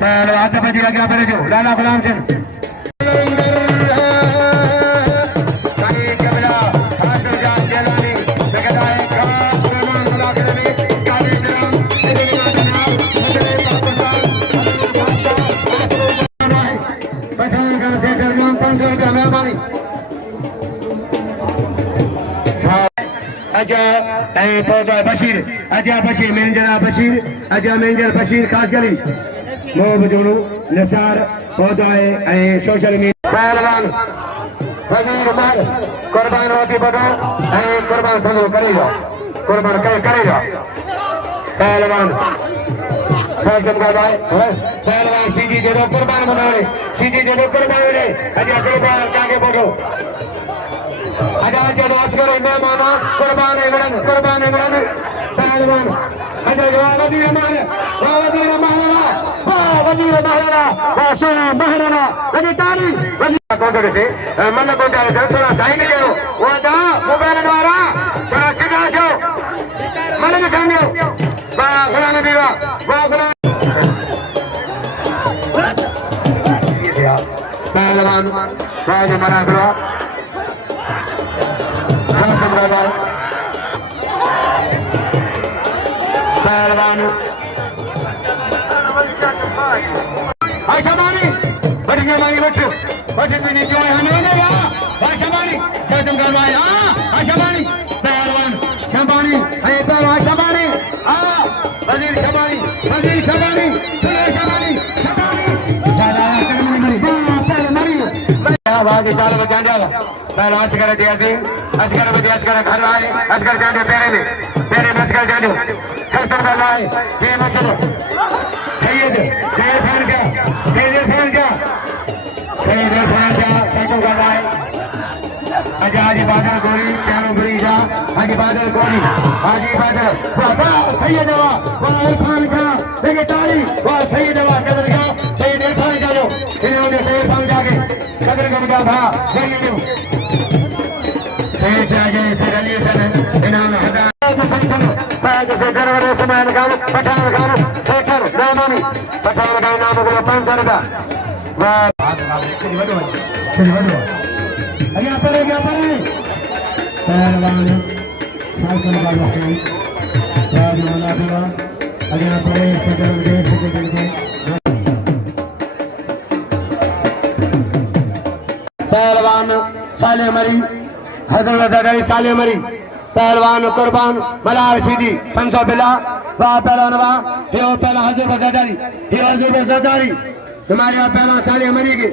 पहले हाथ पे दिया गया पहले जो लाला गुलाम सिंह बशीर अजा बशीर मैनेजर बशीर अजा मैनेजर बशीर खास गली मोब जोड़ू निसार पौधाए सोशल मीडिया पहलवान वजीर उमर कुर्बान होती बड़ो कुर्बान सजो करेगा कुर्बान करेगा पहलवान साजन का भाई पहलवान सीधी दे दो कुर्बान बनाने सीधी दे दो कुर्बान ले अजा कुर्बान आगे बढ़ो अजा चलो अस्कर मेहमान कुर्बान पहलवान अजा वजीर महाराणा महाराणा अजी ताली कोटे से मन कोटे से थोड़ा साइड करो वो दा मोबाइल द्वारा थोड़ा चिढ़ा जो मन में सामने वाह गुलाम दीवा वाह गुलाम पहलवान राज मराठा पहलवान आशामानी बढ़िया मारी बच्चो बच्चे भी नहीं जोए हमें ना आशामानी चलते करवाए आशामानी पहलवान शबानी अरे पहलवान शबानी वजीर शबानी शबानी बाकी चाल बचान जाओ पहले अस्कर दिया सिंह अस्कर बजे अस्कर घर आए अस्कर जाने पेरे में अस्कर जाने सत्तर का लाए ये मसलो सैयद फैन क्या सत्तर का लाए अजा हाजी बादल गोरी प्यारो गोरी जा हाजी बादल गोरी हाजी बादल वाह सैयद वाह इरफान जा देखे ताली वाह सैयद वाह कदर जा सैयद इरफान जा लो इन्होंने सैयद इरफान जाके कदर का मुझा भा देखिए सैयद जागे से अली सन इनाम हदा पैसे से दरवाजे सामान गाओ पठान गाओ शेखर रामानी पठान का नाम को 500 रुपया वाह चलिए बढ़ो अरे पर पहलवान साइकिल का वकील राज मलाखरा अरे पर सदर देश के दिल में पहलवान साले मरी हजरत अली साले मरी पहलवान कुर्बान मलार सीधी 500 बिला वाह पहलवान वाह ये पहला हजरत ज़दारी ये हजरत ज़दारी तुम्हारे यहाँ पहलवान साले मरी के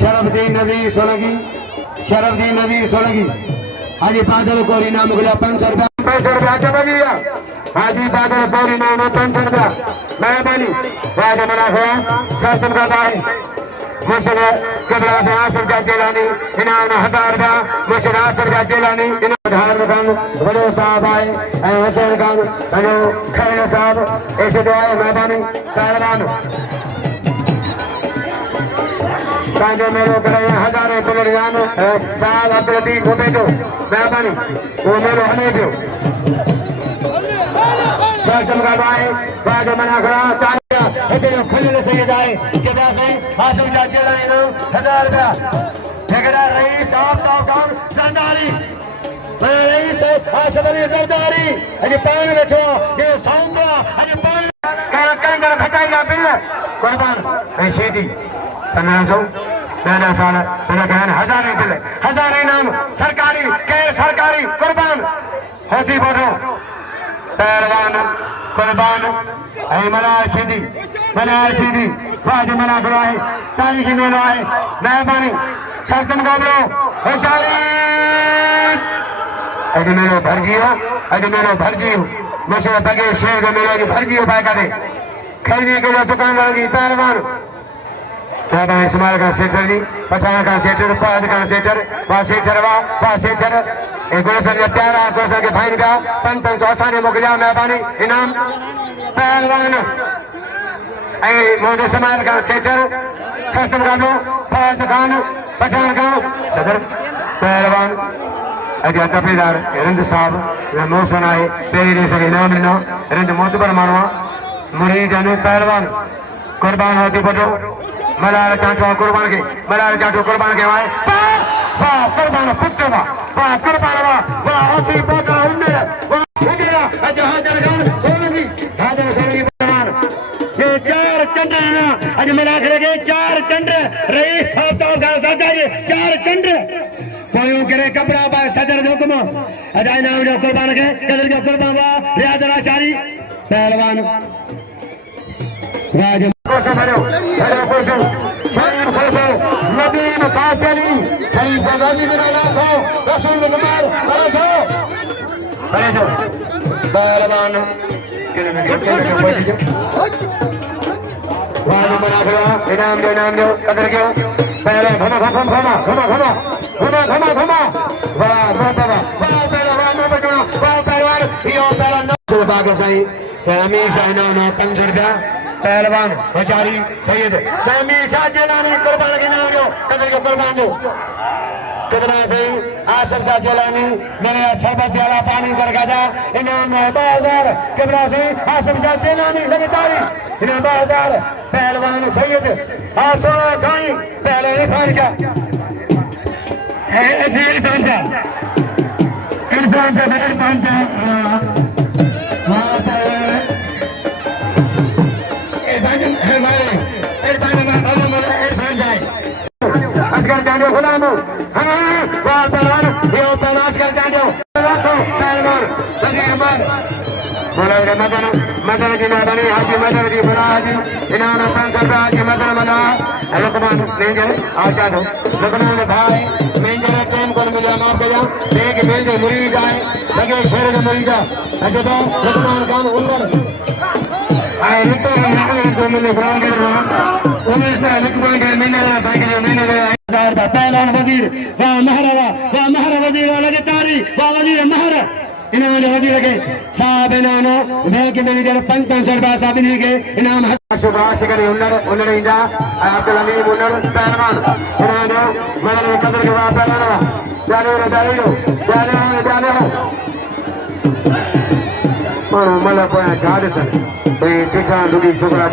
शरफदीन नजीर सोलगी हाजी बादल कोरी नाम गुला 500 रुपया चलिए हाजी बादल कोरी नाम 500 रुपया मेहरबानी राजा मलाखरा शासन का भाई मुर्शिद किबला से आसर का जेलानी इनाम 1000 रुपया मुर्शिद आसर का जेलानी इनाम धार खान बड़े साहब आए हुसैन खान खैर साहब ऐसे दुआएं मेहरबानी पहलवान कांजो मेरो करे हजारे पुलरियान साहब अब्दुल लतीफ हो बेटो मेहरबानी वो मेरो हमें दो शासन का भाई राजा मलाखरा तालिया इधर खलील सैयद आए किबला से आसर का जेलानी इनाम 1000 रुपया ठेकेदार रईस आफ्ताब खान सरदारी रईस आसफ अली सरदारी अजी पान बैठो ये सौंगा अजी पान करेंगे भटाइगा बिल कुर्बान सीधी 1500 13 साल मेरा कहन हजारे बिल हजारे नाम सरकारी गैर सरकारी कुर्बान होती बढ़ो पहलवान कुर्बान मलार सीधी वाज मना करवाए तारीखी मेलो आए मेहरबानी शर्त मुकाबलो होशियारी अॼु मेलो भरजी मुझे बगे शेर जो मेलो की भरजी उपाय करे खरीदी के लिए दुकानदार की पहलवान इस्माइल का सेटर जी पठान का सेटर फहद का सेटर वाह सेटर एक गोसर के प्यारा गोसर के भाई का 500 आसानी मोकलिया मेहरबानी इनाम पहलवान मोहम्मद इस्माइल का सेटर शर्तम गानो फहद खान पठान का सदर पहलवान अॼु तपेदार रिंद साहब मोहसन आए पहिरीं सॼे इनाम ॾिनो रिंद मोतबर माण्हू आहे मुरीद अनु पहलवान कुर्बान होती बटो मलार चाटो कुर्बान के मलार चाटो कुर्बान के वाए वाह कुर्बान पुत्र वाह कुर्बान वाह होती बटा उन्नर वाह उन्नर जहां जलगान सोलंगी हाजर सोलंगी पहलवान ये 4 चंद्र आज मलाखरे के 4 चंद्र रईस फाता का सदर 4 चंद्र कोयों करे कपड़ा बा सदर हुक्म अजाय नाम जो कुर्बान के कदर जो कुर्बान वा रियाज राशारी पहलवान राज कोसो भरो हेलो कोसो शान कोसो नबी खास अली सही बगाली में ना हो रसूल कुमार अरे जो पहलवान किने में कोई जो वाह मना करो इनाम दो कदर क्यों पहले घमा वाह पहलवान नो बचो वाह पहलवान यो पहलवान नो बागे सही हमेशा ना 500 रुपया पहलवान बेचारी सैयद हमेशा जेलानी कुर्बान के नाम जो कदर के कुर्बान दो कितना से आसफ शाह जेलानी मेरे सबसे ज्यादा पानी कर गया इनाम 2000 कितना से आसफ शाह जेलानी लगातार इनाम 2000 पहलवान सैयद आसफ साईं पहले Irfan Shah asgar janjo khulamu wah pehलवान yo pehलवान asgar janjo pehलवान wazir man mulai madan di madani haji madan di bana haji inana pankar haji madan bana Lukman मेंजर आजा दो लुकमान भाई मेंजर टीम को मिला माफ गया एक मेंजर मुरीद आए लगे शेर का मुरीद अजय तो लुकमान काम उमर आए रितो को मिले ग्राउंड के उमेश ने लुकमान के मिले भाई के मिले पहलवान वजीर वाह महरा वजीर लगे तारी वाह वजीर महरा इनाम वजीर के साहब इनाम भेल के मैनेजर 500 रुपया साहब के इनाम सुभाष के उन्नर इंदा अब्दुल अलीम उन्नर पहलवान इनाम मदन कदर के वाह पहलवान जाने और मला पोया झाड़ सन ए टिका लुडी छोकरा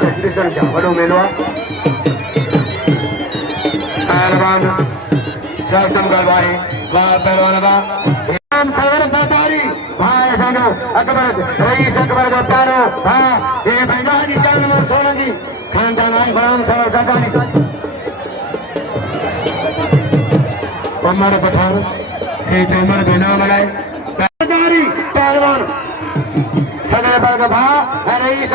छत्तीसन जा वडो मेलो पहलवान शासन करवाए वाह पहलवान वाह खबर सरदारी भाई सानो अकबर रईस अकबर का प्यारो हाँ ये बैजाजी चालू सोलंगी खानदान आई बराम सरदारी उमर पठान एक उमर बिना बनाए सरदारी पहलवान सदर पर का भा रईस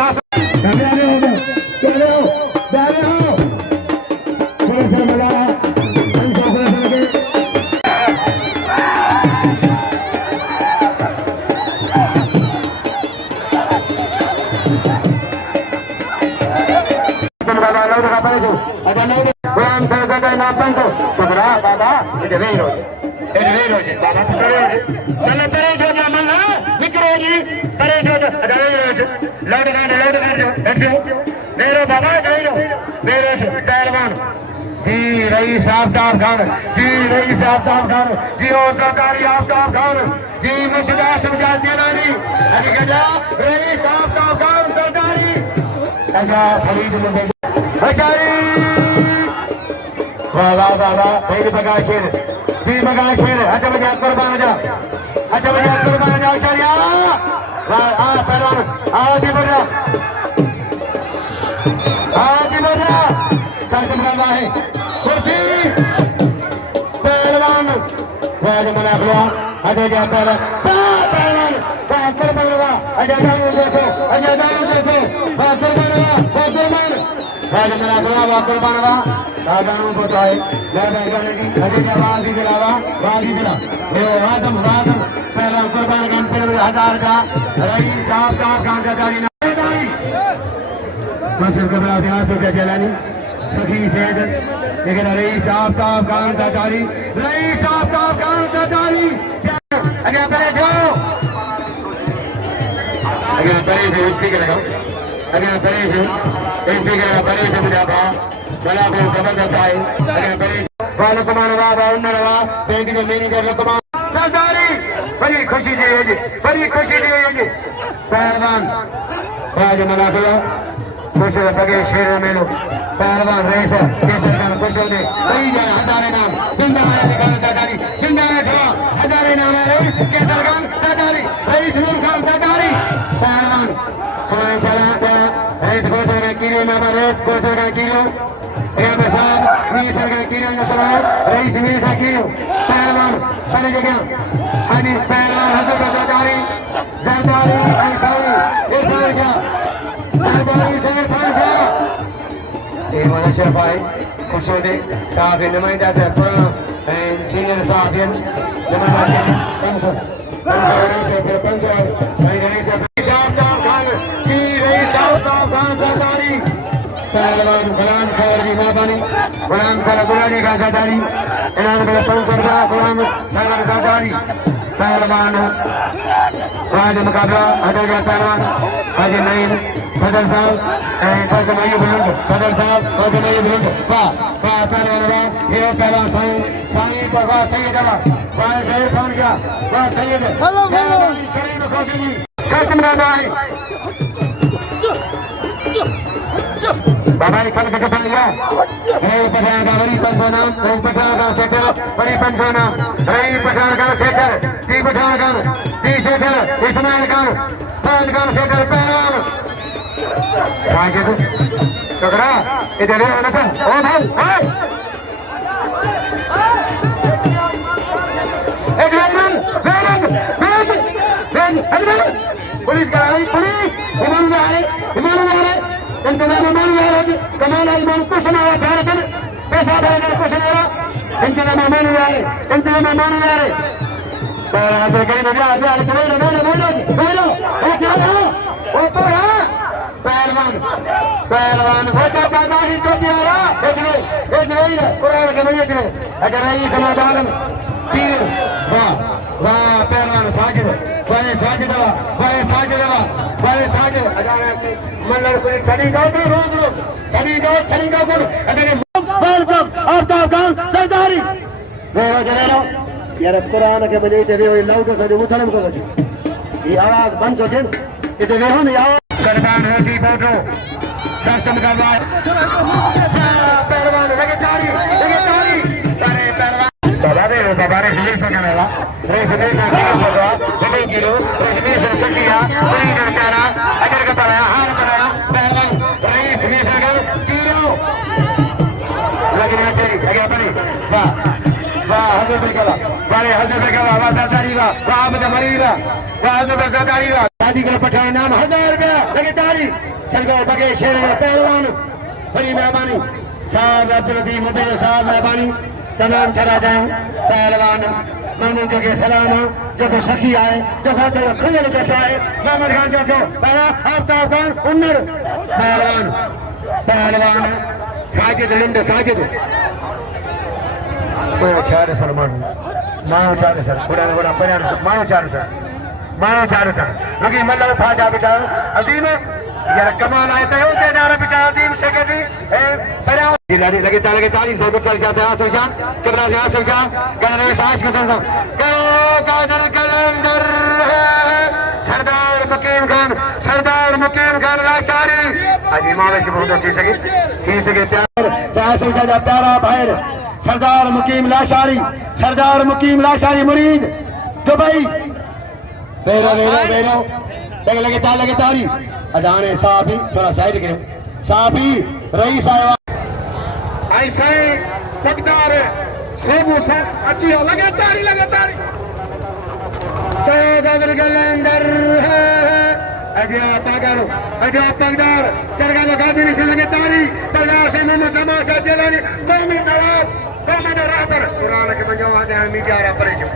मेरो बाबा मेरो पहलवान जी रईस आफ्ताब खान जी रईस आफ्ताब खान जी और सरकारी आफ्ताब खान जी मुर्शिदा समझा जेलानी अजी गजा रईस आफ्ताब खान सरकारी अजा फरीद मुर्शिदा बेचारी वाह वाह वाह वाह भाई बगा शेर जी बगा शेर हट बजा कुर्बान जा शरिया वाह पहलवान आओ जी बढ़ा शासन करवा है कुर्सी पहलवान मलाखरा अजय जा पहलवान कुर्बान अजय देखो मलाखरा वाह कुर्बान वाहू को तो है अजय वाजी दिलावा वाजी दिला आजम पहला कुर्बान का 1000 का रईस साहब का गांधी क्या जलानी फकीर सैयद लेकिन रईस आफ्ताब खान सरदारी रईस आफ्ताब खान सरदारी अगर परे जो अगर परे से स्पीकर लगाओ अगर परे से स्पीकर परे से मुझे बड़ा को खबर देता है अगर परे लुकमान बाबा उन्नर बैंक के मैनेजर लुकमान सरदारी बड़ी खुशी दी है जी पहलवान राज मलाखरा खुश बगे शेर मेलो पहलवान रेस केसर खान खुश होने कई जन हजारे नाम जिंदा है निकाल दादारी जिंदा है हजारे नाम रेस केसर खान दादारी रईस नूर खान दादारी पहलवान सुनाई चला रेस कोसर का किलो में रेस कोसर का किलो यहाँ पे साहब मीसर का किलो जो सुना रईस मीर का किलो पहलवान पहले जगह हनी पहलवान हजर का दादारी जरदारी ऐसाई इरफान शाह जरदारी सैयद खान शाह ये मनुष्य भाई खुश होते साहब नुमाइंदा से पुराना सीनियर साहब नुमाइंदा पंचो से फिर पंचो भाई गणेश साहब खान की रही साहब खान सरदारी पहलवान गुलाम सर जी महाबानी गुलाम सर गुलानी का सरदारी इनाम के 500 रुपया गुलाम सर सरदारी पहलवान राज मुकाबला अदर पहलवान हाजी नईम सदर साहब फौजमई बुलंद सदर साहब फौजमई बुलंद वाह वाह पहलवान वाह ये पहलवान साईं पर वाह सैयद वाह सैयद खान शाह वाह सैयद हेलो हेलो शरीफ खोजी खत्म ना भाई बाबा ने कल कथा लिया रही पठान का बड़ी पंचोना रही पठान का सेटर बड़ी पंचोना रही पठान का सेटर टी पठान का टी सेटर इस्माइल खान पांच खान सेटर पहलवान साजिद टकरा इधर है ना ओ भाई हाय एक लाइन वेग पुलिस का पुलिस इमाम जा रहे इंतजाम मान रहे कमाल इमाम कुछ ना हुआ झारखंड पैसा भरने कुछ नहीं हुआ इंतजाम मान रहे इंतजाम मान रहे पर कहीं ना जा बोलो ओ चलो ओ पूरा पहलवान पहलवान होता बाबा ही तो प्यारा एक नहीं कुरान के मजे के अगर ये समाधान तीर वाह वाह पहलवान साजिद वाह साजिद वाह साजिद वाह साजिद मल्लर को छड़ी दो रोज छड़ी दो अगर वेलकम आफ्ताब खान सरदारी वेरो जनेरो यार कुरान के मजे ते वे लाउड से उथलम को ये आवाज बंद हो जे इते वे हो नहीं आओ सरदार होती फोटो सख्त मुकाबला पहलवान लगे ताली अरे पहलवान बाबा ने सुनील से करेगा रेस में का होगा बड़े किलो रेस में से सकिया बड़ी नचारा अगर का पाया हार बनाया पहलवान रेस में से किलो लगना चाहिए आगे अपनी वाह वाह हजर बेगवा बड़े हजर बेगवा वाह सरदारी वाह ahmed मरीवा वाह हजर सरदारी वाह शादी के पठाए नाम 1000 रुपया लगे ताली चल गए बगे शेर पहलवान बड़ी मेहरबानी साहब अब्दुल लतीफ मुबीर साहब मेहरबानी तमाम चला जाए पहलवान मामू जो के सलाम जो को सखी आए जो को खुले जो आए मोहम्मद खान जो पहला आफ्ताब खान उन्नर पहलवान साजिद लिंड साजिद कोई चार सलमान मानो चार सर बड़ा बड़ा परिवार मानो चार सर लगी मतलब फाजा बेटा अजीम यार कमाल आए थे होते दारा बेटा अजीम सेक्रेटरी परिवार जिलानी लगे ताली से बच्चा से आसोशान कबरा से आसोशान गाने में साज को सुनता करो कादर कलंदर सरदार मुकीम खान लाशारी अजी मावे की बहुत अच्छी सके प्यार आसोशा दा प्यारा भाई सरदार मुकीम लाशारी मुरीद दुबई बेरो लगे ताली अजाने साहब थोड़ा साइड के साहब रईस आया ऐसे पकदार सोबू सब अच्छी हो लगे तारी तो गदर के अंदर है अजय पकदार तरगा गादी से लगे तारी तरगा से मोहम्मद जमा से जलानी कौमी नवाब कौमी राहबर कुरान के बंजो आते हैं मीडिया रा परे जो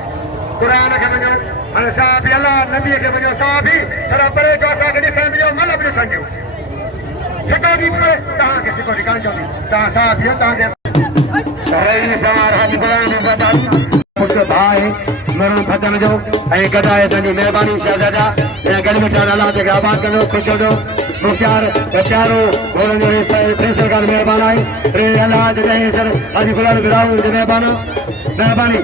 कुरान के बंजो अन साहब अल्लाह नबी के बंजो साहब ही थोड़ा परे जो सा के समझो मतलब ने समझो सिक्योरिटी पे कहां के सिक्योरिटी कान जो ता साहब ये ता के रही सवार हाजी कुरान ने बताई मुझे भाई मरण खत्म जो ऐ गदा है संजी मेहरबानी शहजादा ए गल में चार अल्लाह के आबाद करो खुश हो मुख्तार प्यारो बोलन जो फैसला कर मेहरबान है रे अल्लाह जय सर हाजी कुरान बिराऊ मेहरबानी